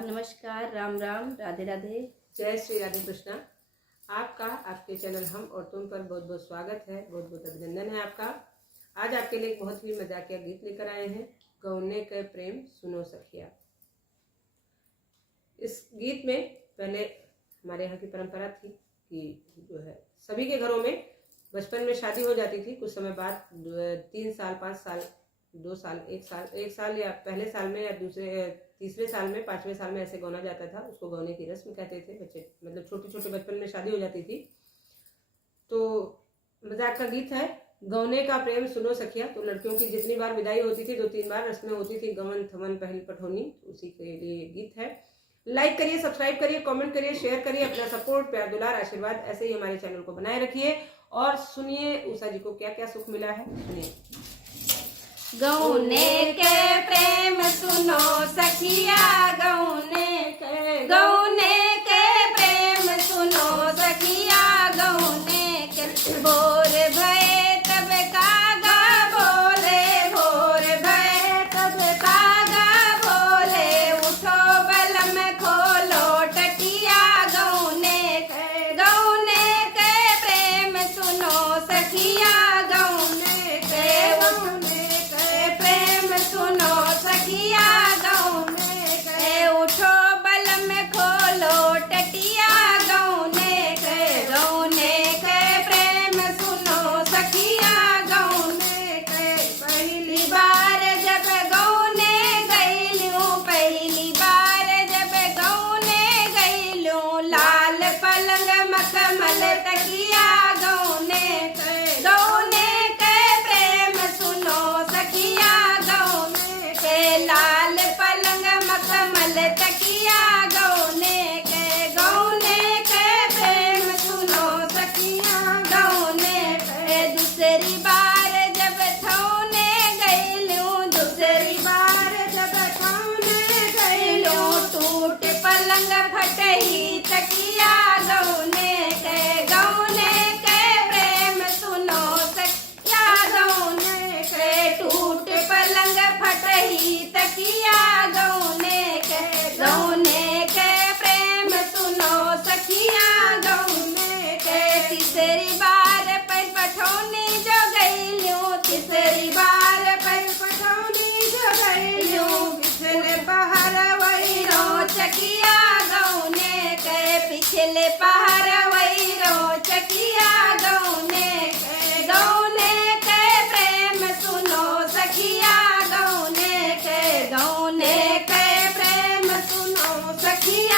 नमस्कार, राम राम, राधे राधे, जय श्री राधे कृष्णा। आपका आपके चैनल हम और तुम पर बहुत बहुत स्वागत है, बहुत बहुत अभिनंदन है आपका। आज आपके लिए एक बहुत ही मजाकिया गीत लेकर आए हैं, गौने के प्रेम सुनो सखिया। इस गीत में पहले हमारे यहाँ की परंपरा थी कि जो है सभी के घरों में बचपन में शादी हो जाती थी, कुछ समय बाद 3 साल 5 साल 2 साल 1 साल या पहले साल में या तीसरे साल में 5वें साल में ऐसे गौना जाता था। उसको गौने की रस्म कहते थे। बच्चे मतलब छोटे छोटे बचपन में शादी हो जाती थी। तो मजाक का गीत है, गौने का प्रेम सुनो सखिया। तो लड़कियों की जितनी बार विदाई होती थी 2-3 बार रस्में होती थी, गमन थमन पहल पठोनी, उसी के लिए गीत है। लाइक करिए, सब्सक्राइब करिए, कमेंट करिए, शेयर करिए। अपना सपोर्ट, प्यार, दुलार, आशीर्वाद ऐसे ही हमारे चैनल को बनाए रखिए। और सुनिए उषा जी को क्या क्या सुख मिला है, सुनिए। गौने के प्रेम सुनो सखिया, गौने के प्रेम सुनो सखिया, गौने के भोर भये तब कागा बोले, भोर भये तब कागा बोले, उठो बलम खोलो टटिया, गौने के प्रेम सुनो सखिया, गौने के प्रेम सुनो सखिया, गौने के उठो बलम खोलो टटिया, गौने के प्रेम सुनो सखिया, गौने के पहली बार जब गौने गईलूं, पहली बार जब गौने गईलूं, लाल पलंग मखमल तकिया, गौने के प्रेम सुनो सखिया, गौने के लाल पलंग मखमल तकिया, गौने के प्रेम सुनो सखिया, गौने के दूसरी बार जब थौने गईलूं, दूसरी बार जब थौने गईलूं, टूट पलंग फटही तकिया, गौने के प्रेम सुनो सखिया, गौने के टूट पलंग फटही तकिया, गौने के प्रेम सुनो सखिया, गौने के तीसरी बार पर पठौनी जो गईलूं, तीसरी बार पर पठौनी जो गईलूं, पिछले पहर वही रो चकिया, गौने के पिछले पहर वही रो चकिया, गौने के प्रेम सुनो सखिया, गौने के प्रेम सुनो सखिया,